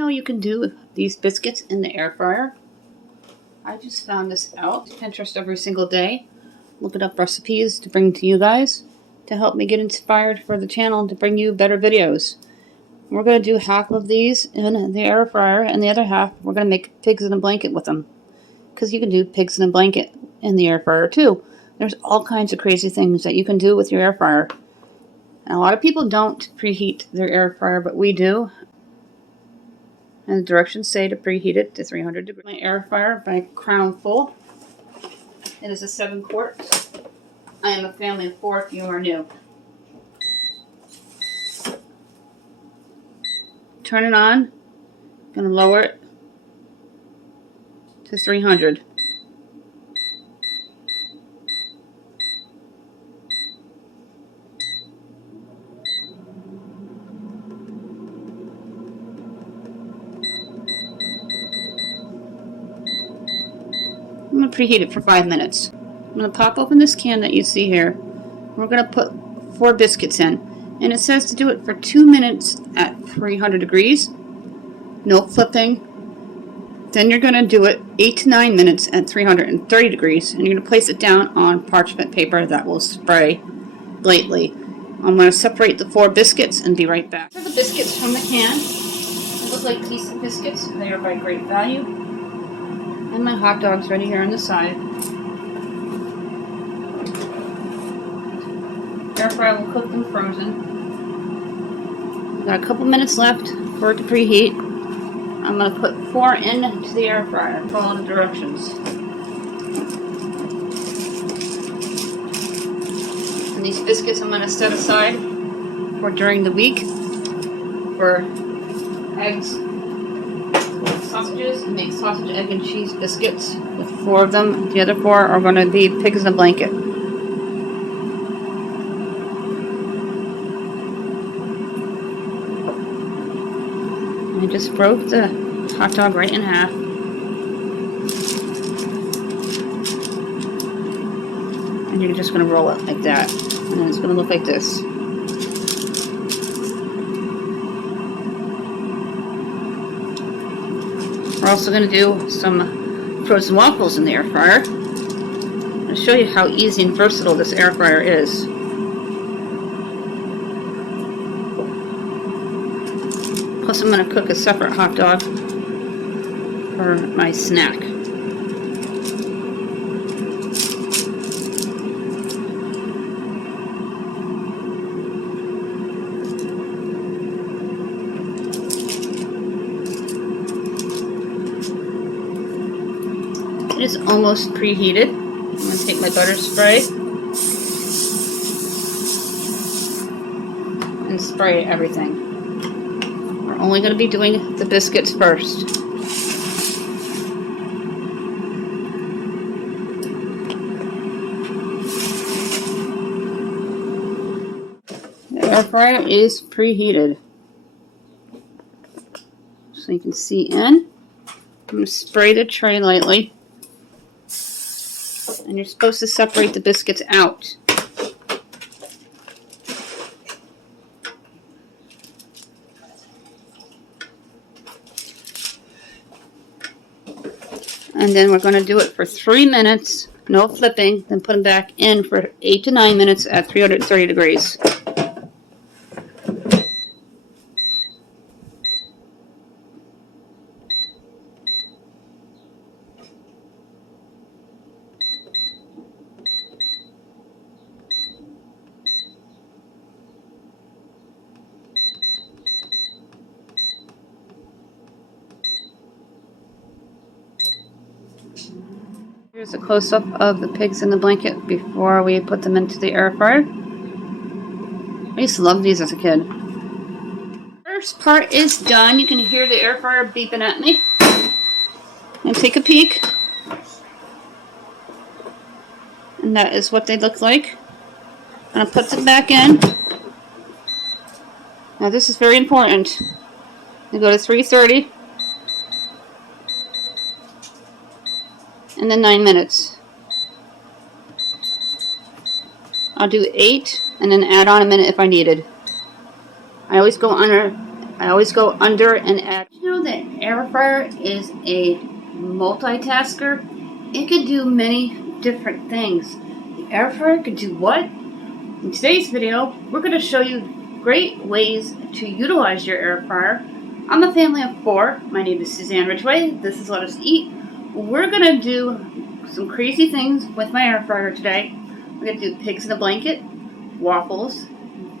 know you can do these biscuits in the air fryer? I just found this out. Pinterest every single day, looking up recipes to bring to you guys to help me get inspired for the channel to bring you better videos. We're going to do half of these in the air fryer, and the other half we're going to make pigs in a blanket with them. Because you can do pigs in a blanket in the air fryer too. There's all kinds of crazy things that you can do with your air fryer. And a lot of people don't preheat their air fryer, but we do. And the directions say to preheat it to 300 degrees. My air fryer by Crown Full. It is a 7-quart. I am a family of 4 if you are new. Turn it on. I'm going to lower it to 300. I'm going to preheat it for 5 minutes. I'm going to pop open this can that you see here. We're going to put 4 biscuits in. And it says to do it for 2 minutes at 300 degrees. No flipping. Then you're going to do it 8 to 9 minutes at 330 degrees. And you're going to place it down on parchment paper that will spray lightly. I'm going to separate the 4 biscuits and be right back. These are the biscuits from the can. They look like decent biscuits. They are by great value. And my hot dogs ready here on the side. Air fryer will cook them frozen. We've got a couple minutes left for it to preheat. I'm going to put 4 into the air fryer. Follow the directions. And these biscuits I'm going to set aside for during the week for eggs. Sausages, and make sausage, egg, and cheese biscuits with 4 of them. The other 4 are going to be pigs in a blanket. I just broke the hot dog right in half. And you're just going to roll it like that. And it's going to look like this. We're also going to do some frozen waffles in the air fryer. I'll show you how easy and versatile this air fryer is. Plus I'm going to cook a separate hot dog for my snack. It is almost preheated. I'm going to take my butter spray and spray everything. We're only going to be doing the biscuits first. The air fryer is preheated. So you can see in. I'm going to spray the tray lightly. And you're supposed to separate the biscuits out. And then we're going to do it for 3 minutes, no flipping, then put them back in for 8 to 9 minutes at 330 degrees. Here's a close-up of the pigs in the blanket before we put them into the air fryer. I used to love these as a kid. First part is done. You can hear the air fryer beeping at me. And take a peek. And that is what they look like. I'm going to put them back in. Now this is very important. You go to 330. And then 9 minutes. I'll do 8 and then add on a minute if I needed. I always go under I always go under and add. You know, the air fryer is a multitasker. It could do many different things. The air fryer could do what? In today's video, we're going to show you great ways to utilize your air fryer. I'm a family of 4. My name is Suzanne Ridgway. This is Let Us Eat. We're going to do some crazy things with my air fryer today. We're going to do pigs in a blanket, waffles,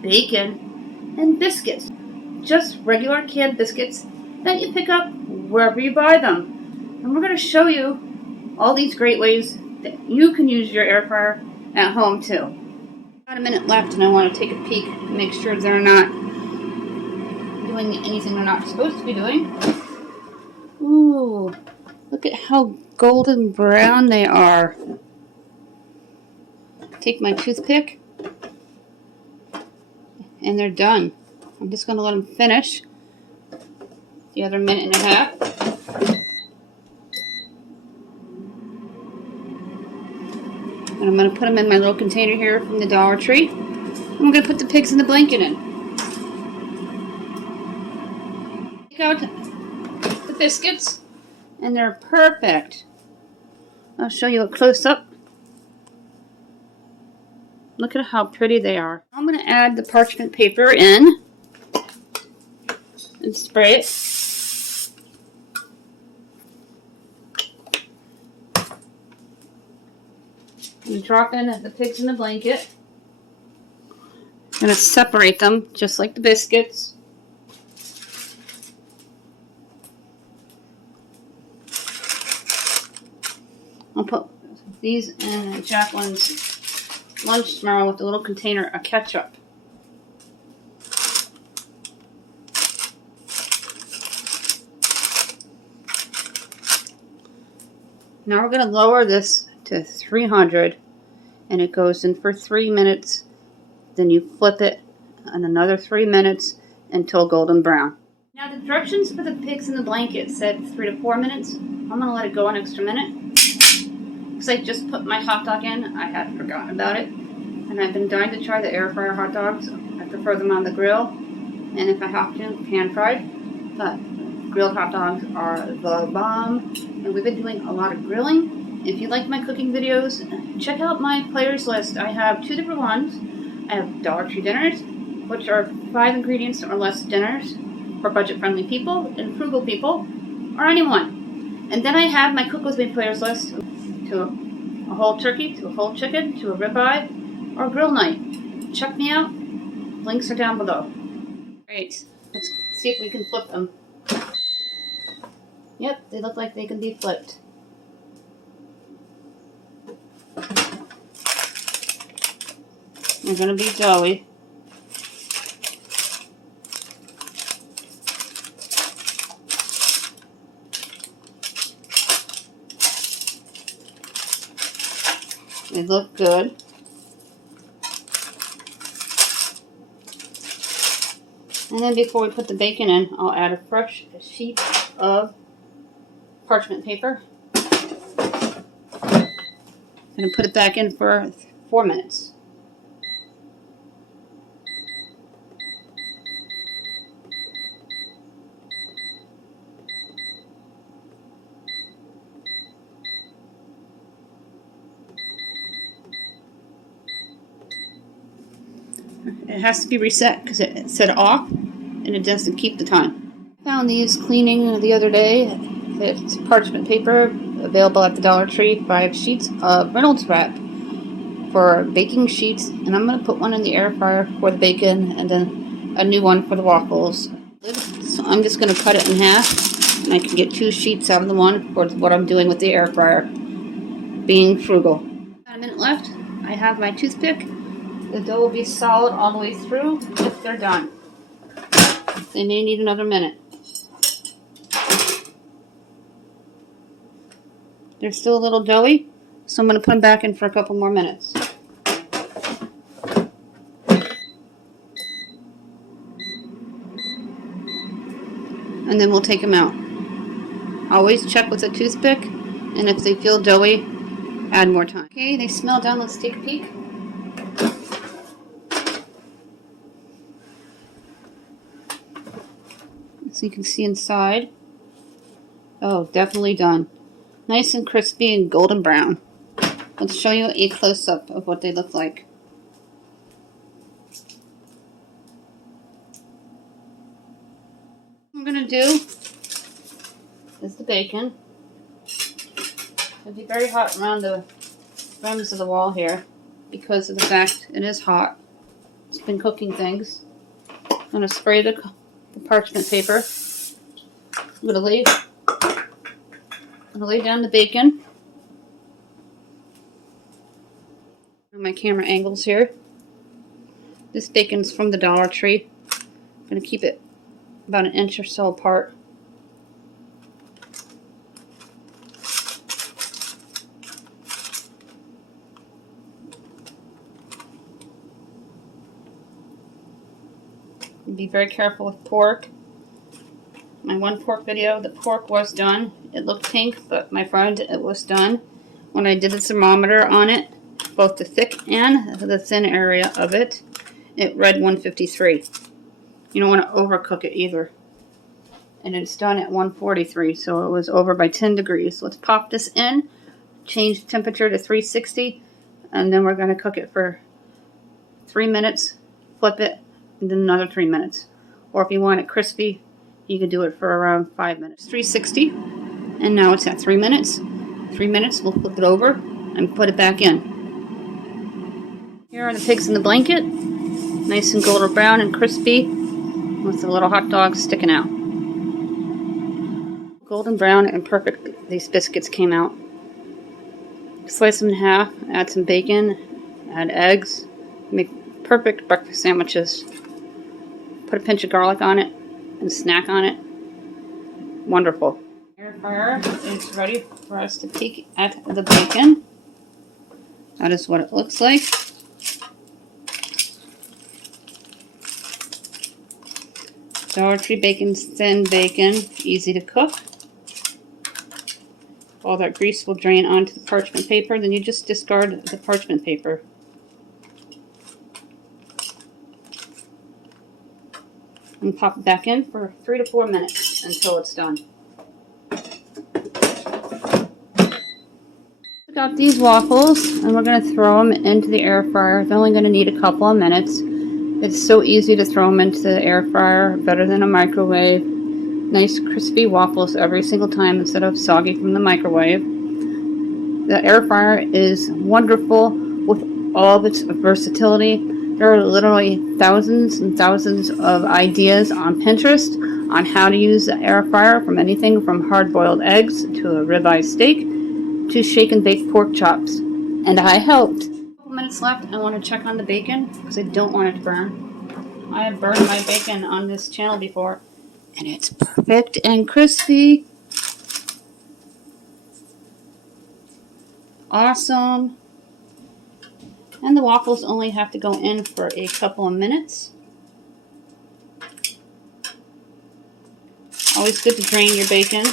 bacon, and biscuits. Just regular canned biscuits that you pick up wherever you buy them. And we're going to show you all these great ways that you can use your air fryer at home too. About a minute left, and I want to take a peek and make sure they're not doing anything they're not supposed to be doing. Ooh, look at how golden brown they are. Take my toothpick, and they're done. I'm just going to let them finish the other minute and a half. And I'm going to put them in my little container here from the Dollar Tree. I'm going to put the pigs in the blanket in. Take out the biscuits, and they're perfect. I'll show you a close-up. Look at how pretty they are. I'm going to add the parchment paper in and spray it. And drop in the pigs in the blanket. I'm going to separate them just like the biscuits. I'll put these in Jacqueline's lunch tomorrow with a little container of ketchup. Now we're going to lower this to 300, and it goes in for 3 minutes. Then you flip it in another 3 minutes until golden brown. Now the directions for the pigs in the blanket said 3 to 4 minutes. I'm going to let it go an extra minute because I just put my hot dog in. I had forgotten about it, and I've been dying to try the air fryer hot dogs. I prefer them on the grill, and if I have to, pan fried. But grilled hot dogs are the bomb, and we've been doing a lot of grilling. If you like my cooking videos, check out my players list. I have 2 different ones. I have Dollar Tree dinners, which are 5 ingredients or less dinners for budget-friendly people and frugal people, or anyone. And then I have my Cook With Me players list to a whole turkey, to a whole chicken, to a ribeye, or grill night. Check me out. Links are down below. Great. Let's see if we can flip them. Yep, they look like they can be flipped. They're going to be doughy. They look good. And then before we put the bacon in, I'll add a fresh sheet of parchment paper. And put it back in for 4 minutes. It has to be reset because it set off and it doesn't keep the time. I found these cleaning the other day. It's parchment paper available at the Dollar Tree, 5 sheets of Reynolds wrap for baking sheets, and I'm going to put one in the air fryer for the bacon and then a new one for the waffles. So I'm just going to cut it in half, and I can get 2 sheets out of the one for what I'm doing with the air fryer, being frugal. About a minute left. I have my toothpick. The dough will be solid all the way through if they're done. They may need another minute. They're still a little doughy, so I'm going to put them back in for a couple more minutes. And then we'll take them out. Always check with a toothpick, and if they feel doughy, add more time. Okay, they smell done. Let's take a peek. so you can see inside. Oh, definitely done. Nice and crispy and golden brown. Let's show you a close-up of what they look like. What I'm going to do is the bacon. It'll be very hot around the rims of the wall here because of the fact it is hot. It's been cooking things. I'm going to spray the parchment paper. I'm going to lay down the bacon. My camera angles here. This bacon's from the Dollar Tree. I'm going to keep it about 1 inch or so apart. Be very careful with pork. My one pork video, the pork was done. It looked pink, but my friend, it was done. When I did the thermometer on it, both the thick and the thin area of it, it read 153. You don't want to overcook it either. And it's done at 143, so it was over by 10 degrees. Let's pop this in, change the temperature to 360, and then we're going to cook it for 3 minutes, flip it, and then another 3 minutes. Or if you want it crispy, you can do it for around 5 minutes. 360, and now it's at 3 minutes. 3 minutes, we'll flip it over and put it back in. Here are the pigs in the blanket, nice and golden brown and crispy, with the little hot dogs sticking out. Golden brown and perfect these biscuits came out. Slice them in half, add some bacon, add eggs, make perfect breakfast sandwiches. Put a pinch of garlic on it and snack on it. Wonderful. Air fryer is ready for us to peek at the bacon. That is what it looks like. Dollar Tree bacon's thin bacon, easy to cook. All that grease will drain onto the parchment paper, then you just discard the parchment paper. And pop it back in for 3 to 4 minutes until it's done. Took out these waffles and we're going to throw them into the air fryer. They're only going to need a couple of minutes. It's so easy to throw them into the air fryer, better than a microwave. Nice crispy waffles every single time instead of soggy from the microwave. The air fryer is wonderful with all of its versatility. There are literally thousands and thousands of ideas on Pinterest on how to use the air fryer, from anything from hard-boiled eggs to a ribeye steak to shake and bake pork chops. And I helped. A couple minutes left. I want to check on the bacon because I don't want it to burn. I have burned my bacon on this channel before, and it's perfect and crispy. Awesome. And the waffles only have to go in for a couple of minutes. Always good to drain your bacon.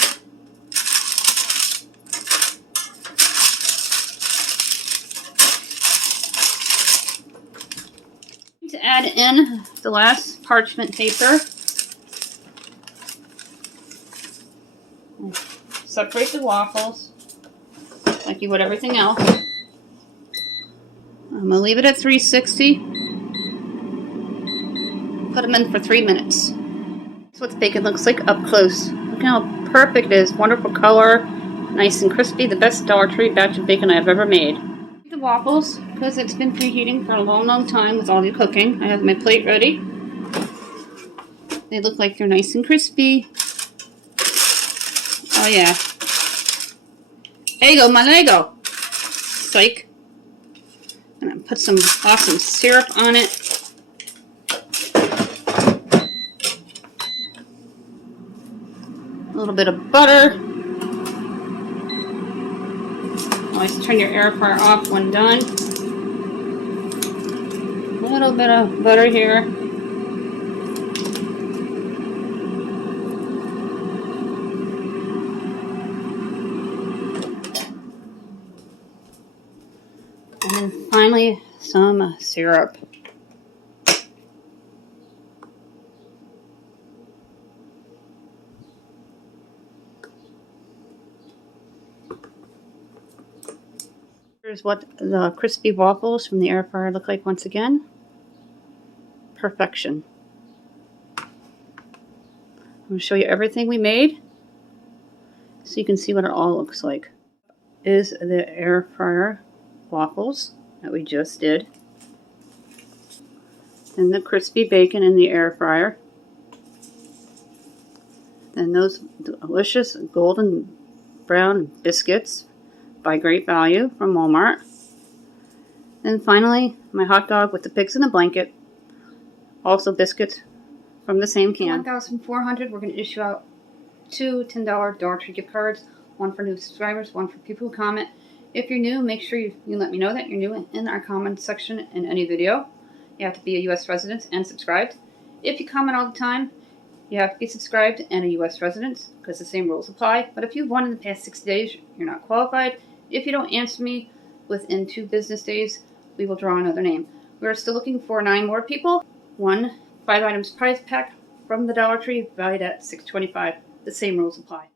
To add in the last parchment paper. Separate the waffles like you would everything else. I'm going to leave it at 360. Put them in for 3 minutes. That's what the bacon looks like up close. Look how perfect it is. Wonderful color. Nice and crispy. The best Dollar Tree batch of bacon I've ever made. The waffles, because it's been preheating for a long, long time with all the cooking. I have my plate ready. They look like they're nice and crispy. Oh yeah. There you go, my Lego. Psych. And I put some awesome syrup on it. A little bit of butter. Always turn your air fryer off when done. A little bit of butter here. And then finally, some syrup. Here's what the crispy waffles from the air fryer look like once again. Perfection. I'm going to show you everything we made so you can see what it all looks like. Is the air fryer waffles that we just did. Then the crispy bacon in the air fryer. Then those delicious golden brown biscuits by Great Value from Walmart. And finally, my hot dog with the pigs in the blanket. Also biscuits from the same can. 1,400, we're going to issue out 2 $10 Dollar Tree gift cards. One for new subscribers, one for people who comment. If you're new, make sure you let me know that you're new in our comment section in any video. You have to be a U.S. resident and subscribed. If you comment all the time, you have to be subscribed and a U.S. resident because the same rules apply. But if you've won in the past 60 days, you're not qualified. If you don't answer me within 2 business days, we will draw another name. We're still looking for 9 more people. 1 5 items prize pack from the Dollar Tree valued at $6.25. The same rules apply.